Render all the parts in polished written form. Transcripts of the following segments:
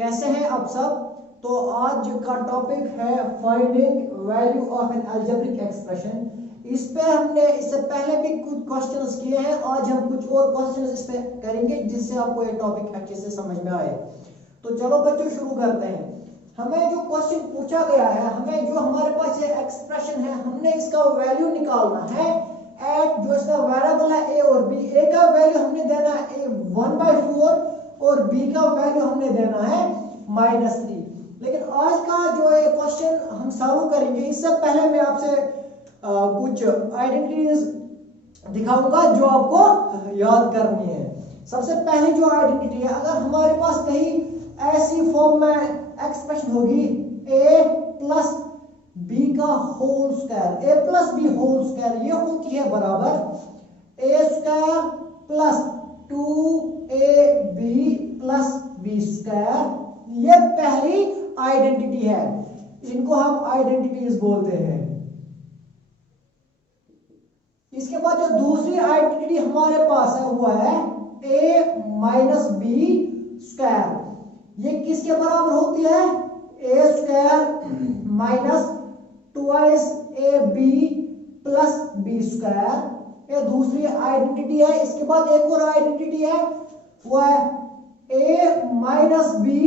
कैसे हैं आप सब। तो आज का टॉपिक है finding value of N algebraic expression. इस पे हमने इससे पहले भी कुछ क्वेश्चंस किए हैं, आज हम कुछ और क्वेश्चंस इस पे करेंगे जिससे आपको ये टॉपिक अच्छे से समझ में आए। तो चलो बच्चों शुरू करते हैं। हमें जो क्वेश्चन पूछा गया है, हमें जो हमारे पास ये एक्सप्रेशन है, हमने इसका वैल्यू निकालना है एट जो इसका वेरिएबल है ए और बी। ए का वैल्यू हमने देना है 1/4 और बी का वैल्यू हमने देना है -3। लेकिन आज का जो ये क्वेश्चन हम सॉल्व करेंगे, इससे पहले मैं आपसे कुछ आइडेंटिटीज दिखाऊंगा जो आपको याद करनी है। सबसे पहले जो आइडेंटिटी है, अगर हमारे पास कहीं ऐसी फॉर्म में एक्सप्रेशन होगी a प्लस बी का whole square, a plus b whole square, ये होती है बराबर a square plus 2ab plus b square. ये पहली आइडेंटिटी है, इनको हम आइडेंटिटीज बोलते हैं। इसके बाद जो दूसरी आइडेंटिटी हमारे पास है वो है a माइनस बी स्क्वायर। ये किसके बराबर होती है? a square minus twice a b plus b square. ये दूसरी आइडेंटिटी है। इसके बाद एक और आइडेंटिटी है, वो है a minus b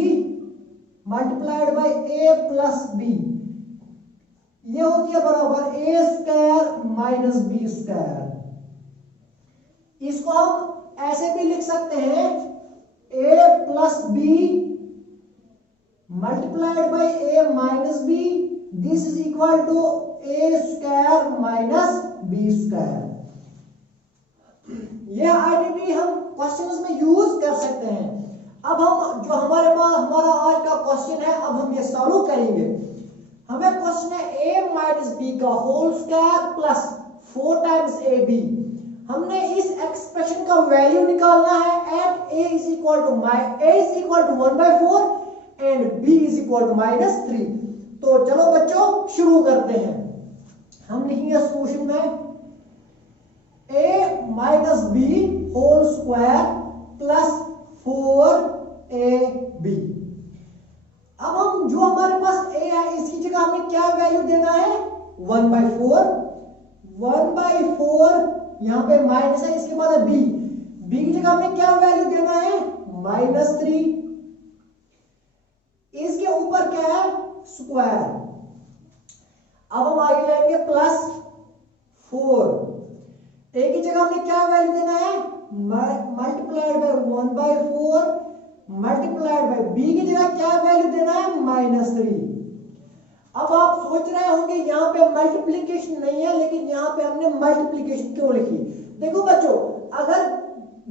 multiplied by a plus b. ये होती है बराबर a square minus b square. इसको हम ऐसे भी लिख सकते हैं a plus b multiplied by a minus b, this is equal to a square minus b square. यह आइडेंटिटी हम क्वेश्चंस में यूज कर सकते हैं। अब हम जो हमारे पास हमारा आज का क्वेश्चन है, अब हम ये सॉल्व करेंगे। हमें क्वेश्चन है a माइनस बी का whole square plus 4 times a b. हमने इस एक्सप्रेशन का वैल्यू निकालना है at a is equal to 1/4 and b is equal to -3। तो चलो बच्चों शुरू करते हैं। हम लिखेंगे सॉल्यूशन में a minus b whole square plus 4ab। अब हम जो हमारे पास a है, इसकी जगह हमें क्या वैल्यू देना है? 1/4। 1/4 यहां पे माइनस है, इसके बाद है b। b की जगह हमें क्या वैल्यू देना है? -3। इसके ऊपर क्या है? स्क्वायर। अब हम आगे जाएंगे प्लस 4। a की जगह हमें क्या वैल्यू देना है? Multiplied by 1/4 multiplied by b की जगह क्या वैल्यू देना है? -3। अब आप सोच रहे होंगे यहां पे मल्टीप्लिकेशन नहीं है, लेकिन यहां पे हमने मल्टीप्लिकेशन क्यों लिखी? देखो बच्चों, अगर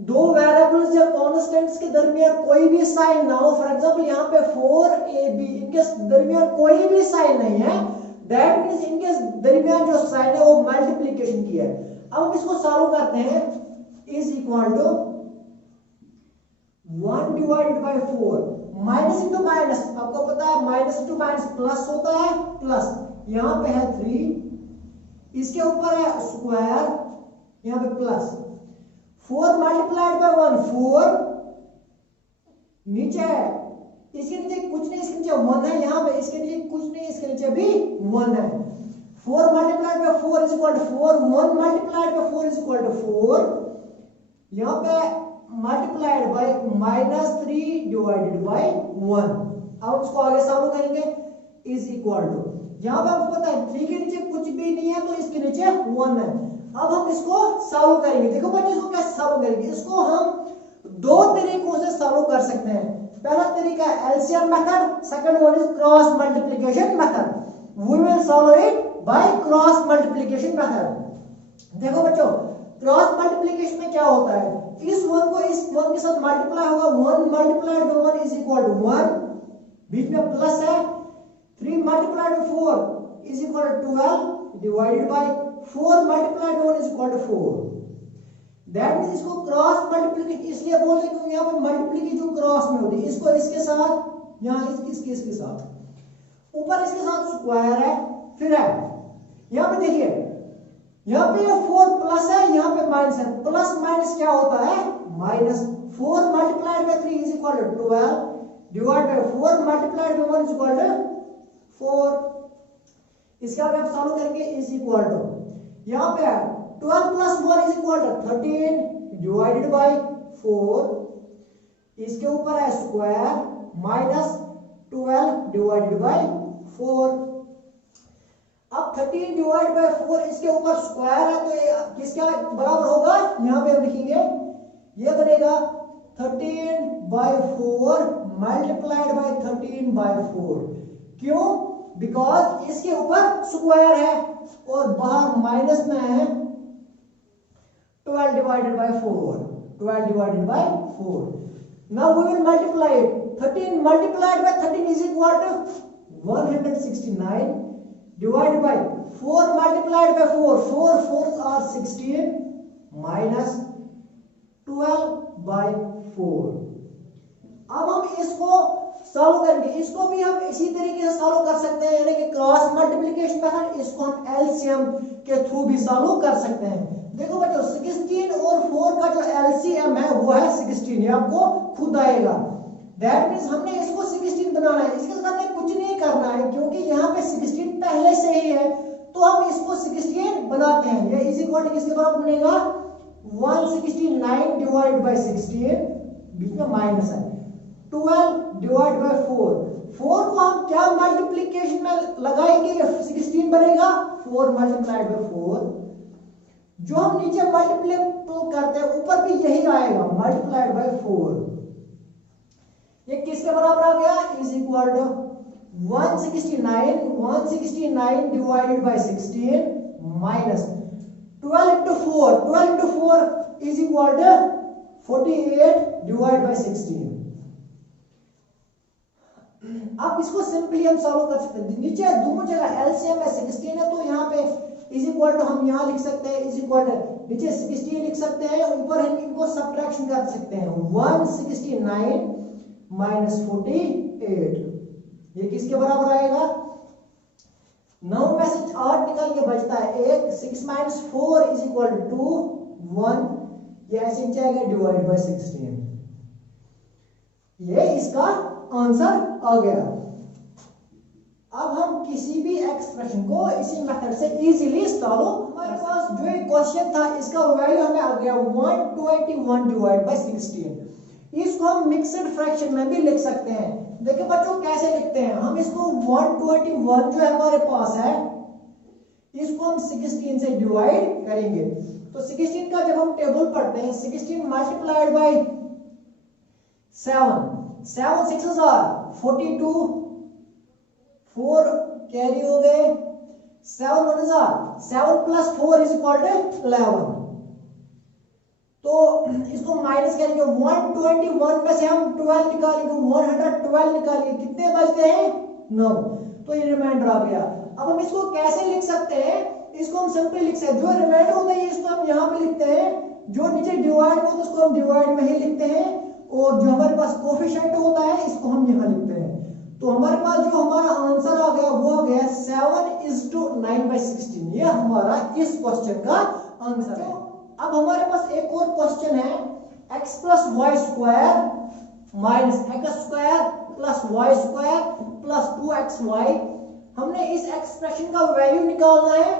दो वेरिएबल्स या कांस्टेंट्स के दरमियान कोई भी साइन ना हो, फॉर एग्जांपल यहां पे 4ab, इनके दरमियान कोई भी साइन नहीं है, दैट मींस इनके दरमियान जो साइन है वो मल्टीप्लिकेशन की है। अब हम इसको सॉल्व करते हैं। Is equal to 1/4 minus into minus, आपको पता है माइनस इंटू माइनस प्लस होता है, प्लस यहां पे है 3, इसके ऊपर है स्क्वायर, यहां पे प्लस 4 मल्टीप्लाइड बाय 1 4, नीचे है, इसके नीचे कुछ नहीं, इसके नीचे 1 है, यहां पे इसके नीचे कुछ नहीं, इसके नीचे भी 1 है। 4 multiplied by 4 is equal to 4, 1 multiplied by 4 is equal to 4, यहां पे मल्टीप्लाइड बाय -3 डिवाइडेड बाय 1। अब इसको आगे सॉल्व करेंगे। इज इक्वल टू, यहां पे आपको पता है 3 के नीचे कुछ भी नहीं है तो इसके नीचे 1 है। अब हम इसको सॉल्व करेंगे। देखो बच्चों, इसको कैसे सॉल्व करेंगे? इसको हम दो तरीकों से सॉल्व कर सकते हैं। पहला तरीका है LCM method, second one is cross multiplication method. We will solve it by cross multiplication method. देखो बच्चों, क्रॉस मल्टीप्लिकेशन में क्या होता है? इस 1 को इस 1 के साथ मल्टीप्लाई होगा, 1 multiplied by 1 is equal to 1, बीच में प्लस है, 3 multiplied by 4 is equal to 12 divided by 4 multiplied by 1 is equal to 4। That means इसको क्रॉस मल्टीप्लिकेशन इसलिए बोलते हैं क्योंकि यहां पे मल्टीप्लिकेशन जो क्रॉस में होती है, इसको इसके साथ, यहां इसके साथ, ऊपर इसके साथ स्क्वायर है, फिर है यहां पे देखिए, यहां पे 4 प्लस है, यहां पे माइनस है, प्लस माइनस क्या होता है? Minus. 4 multiplied by 3 is equal to 12 divide by 4 multiplied by 1 is equal to 4। इसका भी आप सॉल्व करेंगे इज इक्वल टू, यहां पे है 12 plus 1 is equal to 13 divided by 4, इसके ऊपर है स्क्वायर माइनस 12 डिवाइडेड बाय 4। अब 13 डिवाइड बाय 4 इसके ऊपर स्क्वायर है तो ये किसके बराबर होगा, यहां पे हम लिखेंगे ये बनेगा 13 बाय 4 मल्टीप्लाइड बाय 13 बाय 4। क्यों? बिकॉज इसके ऊपर स्क्वायर है और बाहर माइनस में है 12 divided by 4, 12 divided by 4। Now we will multiply it, 13 multiplied by 13 is equal to 169 divided by 4 multiplied by 4, 4 4s are 16 minus 12 by 4। अब हम इसको सॉल्व करेंगे, इसको भी हम इसी तरीके से सॉल्व कर सकते हैं, यानी कि क्रॉस मल्टीप्लिकेशन मेथड, इसको हम एलसीएम के थ्रू भी सॉल्व कर सकते हैं। देखो बच्चों 16 और 4 का जो एलसीएम है वो है 16, ये आपको खुद आएगा। दैट मींस हमने इसको 16 बनाना है, इसके साथ हमें कुछ नहीं करना है क्योंकि यहाँ पे 16 पहले से ही है, तो हम इसको 16 बनाते हैं। ये इज इक्वल टू किसके बराबर बनेगा, 169 डिवाइड बाय 16, बीच में माइनस है, 12 डिवाइड बाय 4। 4 को हम क्या मल्टीप्लिकेशन में लगाएंगे, 16 बनेगा 4 मल्टीप्लाइड बाय 4। जो हम नीचे मल्टीप्लाई करते हैं ऊपर भी यही आएगा मल्टीप्लाइड बाय 4। ये किसके बराबर आ गया, is equal to 169 divided by 16 minus 12 into 4, 12 into 4 is equal to 48 divided by 16। अब इसको सिंपली हम सॉल्व कर सकते हैं, नीचे दोनों जगह एलसीएम है 16 है तो यहाँ पे इज इक्वल टू हम यहाँ लिख सकते हैं इज इक्वल टू नीचे 16 लिख सकते हैं, ऊपर हम इनको सब्ट्रैक्शन कर सकते हैं 169 माइनस 48, ये किसके बराबर आएगा, 9 में से 8 निकल के बचता है 1, 6 माइनस 4 इज इक्वल टू 1, ये ऐसे नीचे आएगा डिवाइड बाय 16। ये इसका आंसर आ गया। अब हम किसी भी एक्सप्रेशन को इसी मेथड से इजीली सॉल्व, हमारे पास जो एक क्वेश्चन था इसका वैल्यू हमें आ गया 121 डिवाइड बाय 16। इसको हम मिक्सड फ्रैक्शन में भी लिख सकते हैं। देखिए बच्चों कैसे लिखते हैं, हम इसको 121 जो है हमारे पास है इसको हम 16 से डिवाइड करेंगे, तो 16 का जब हम टेबल पढ़ते हैं 16 मल्टीप्लाइड बाय 7, 7 6 42, 4 कैरी हो गए, 7 1 7 प्लस 4 इज इक्वल टू 11। तो इसको माइनस करेंगे, 121 में से हम 12 निकालेंगे, 112 निकालेंगे, कितने बचते हैं 9, तो ये रिमाइंडर आ गया। अब हम इसको कैसे लिख सकते हैं, इसको हम सिंपली लिख सकते हैं, जो रिमाइंडर होता है इसको हम यहाँ पे लिखते हैं, जो नीचे डिवाइड होता है उसको हम डिवाइड में ही लिखते हैं, और जो हमारे पास कोफिशिएंट होता है इसको हम यहाँ लिखते हैं। तो हमारे पास जो हमारा आंसर आ गया वो आ गया 7:9/16, ये हमारा इस क्वेश्चन का आंसर है। अब हमारे पास एक और क्वेश्चन है, x plus y square minus x square plus y square plus 2xy। हमने इस एक्सप्रेशन का वैल्यू निकालना है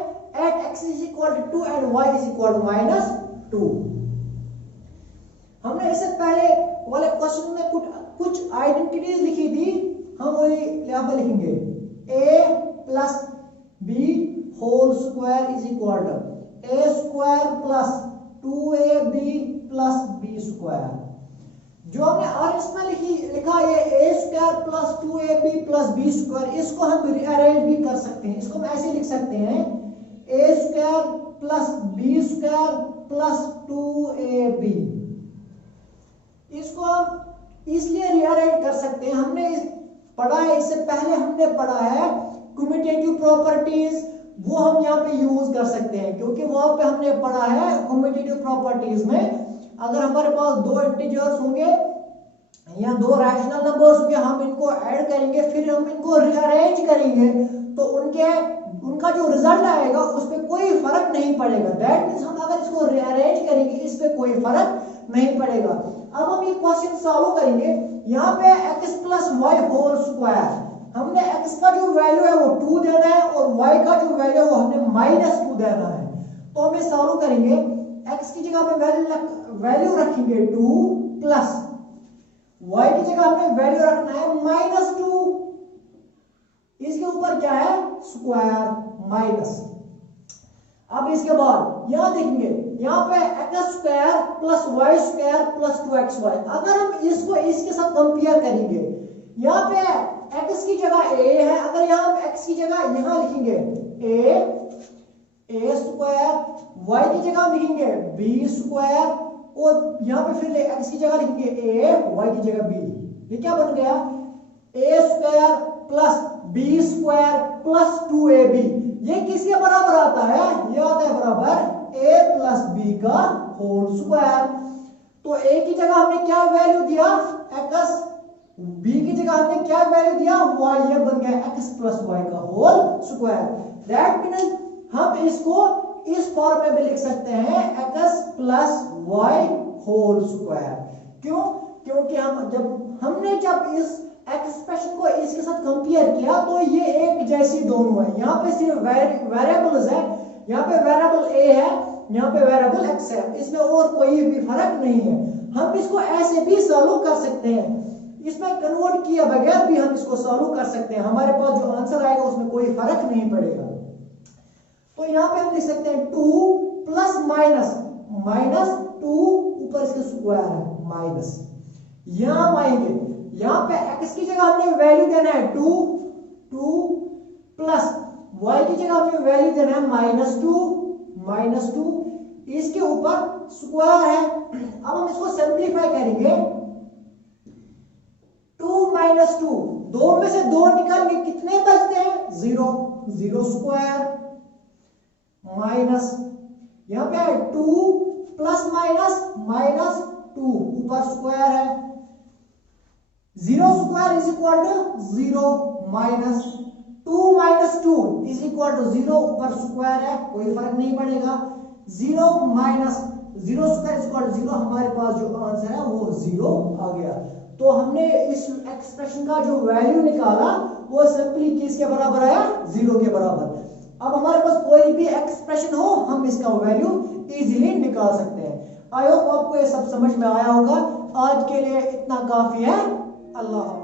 at x is equal to 2 and y is equal to -2। हमने इससे पहले वाले क्वेश्चन में कुछ आइडेंटिटीज लिखी थी, हम वही यहाँ पे लिखेंगे a plus b whole square is equal to a square plus 2ab plus b square. जो हमने और इसमें लिखा ये a square plus 2ab plus b square, इसको हम रीअरेंज भी कर सकते हैं, इसको हम ऐसे लिख सकते हैं a square plus b square plus 2ab। इसको हम इसलिए रीअरेंज कर सकते हैं, हमने पढ़ा है, इससे पहले हमने पढ़ा है कम्यूटेटिव प्रॉपर्टीज, वो हम यहाँ पे यूज कर सकते हैं, क्योंकि वहां पे हमने पढ़ा है कम्यूटेटिव प्रॉपर्टीज में अगर हमारे पास दो इंटीजर्स होंगे या दो रैशनल नंबर्स होंगे, हम इनको ऐड करेंगे फिर हम इनको रीअरेंज करेंगे तो उनका जो रिजल्ट आएगा उस पर कोई फर्क नहीं पड़ेगा। दैट मींस हम अगर इसको रीअरेंज करेंगे इस पे कोई फर्क नहीं पड़ेगा। अब हम ये क्वेश्चन सॉल्व करेंगे, यहाँ पे x plus y whole square, हमने x का जो वैल्यू है वो 2 देना है और y का जो वैल्यू है वो हमने -2 देना है। तो हम ये सॉल्व करेंगे, x की जगह पे वैल्यू रखेंगे 2 प्लस y की जगह हमें वैल्यू रखना है -2, इसके ऊपर क्या है स्क्वायर माइनस। अब इसके बाद यहां देखेंगे, यहाँ पे x square plus y square plus 2xy, अगर हम इसको इसके साथ कंपेयर करेंगे, यहाँ पे x की जगह a है, अगर यहाँ हम x की जगह यहाँ लिखेंगे a स्क्वायर, y की जगह हम लिखेंगे b स्क्वायर और यहाँ पे फिर x की जगह लिखेंगे a, y की जगह b, ये क्या बन गया a square plus b square plus 2ab, ये किसके बराबर आता है, ये आता है बराबर a प्लस b का होल स्क्वायर। तो a की जगह हमने क्या वैल्यू दिया x, b की जगह हमने क्या वैल्यू दिया y, ये बन गया x प्लस y का होल स्क्वायर। दैट मीन्स हम इसको इस फॉर्म में भी लिख सकते हैं x plus y whole square. क्यों, क्योंकि हमने जब इस एक्सप्रेशन को इसके साथ कंपेयर किया तो ये एक जैसी दोनों है। यहाँ पे सिर्फ वेरिएबल्स है, यहाँ पे वेरिएबल a है, यहाँ पे वेरिएबल x है, इसमें और कोई भी फर्क नहीं है। हम इसको ऐसे भी सॉल्व कर सकते हैं, इसमें कन्वर्ट किए बगैर भी हम इसको सॉल्व कर सकते हैं, हमारे पास जो आंसर आएगा उसमें कोई फर्क नहीं पड़ेगा। तो यहाँ पे हम लिख सकते हैं 2 प्लस माइनस 2 ऊपर इसके स्क्वायर है माइनस, यहां हम आएंगे, यहाँ पे x की जगह हमने वैल्यू देना है 2 प्लस y की जगह हमें वैल्यू देना है -2, इसके ऊपर स्क्वायर है। अब हम इसको सिंपलीफाई करेंगे, 2 - 2, 2 में से 2 निकाल के कितने बचते हैं 0 स्क्वायर माइनस, यहाँ पे 2 प्लस माइनस 2 ऊपर स्क्वायर है, 0 square is equal to 0 minus 2 - 2 is equal to 0 ऊपर स्क्वायर है, कोई फर्क नहीं पड़ेगा, 0 minus 0 square is equal to 0, हमारे पास जो आंसर है वो 0 आ गया। तो हमने इस एक्सप्रेशन का जो वैल्यू निकाला वो सिंपली किसके बराबर आया 0 के बराबर। अब हमारे पास कोई भी एक्सप्रेशन हो हम इसका वैल्यू इजीली निकाल सकते हैं। आई होप आपको ये सब समझ में आया होगा। आज के लिए इतना काफी है। अल्लाह।